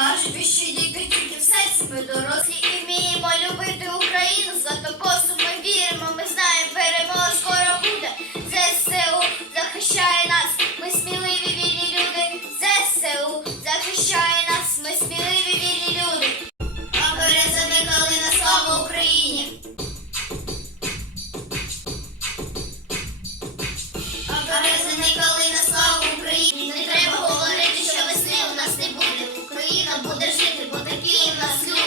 наш вищий лікар, тільки все ми дорослі і вміємо любити Україну. Україна буде жити, бо такі в.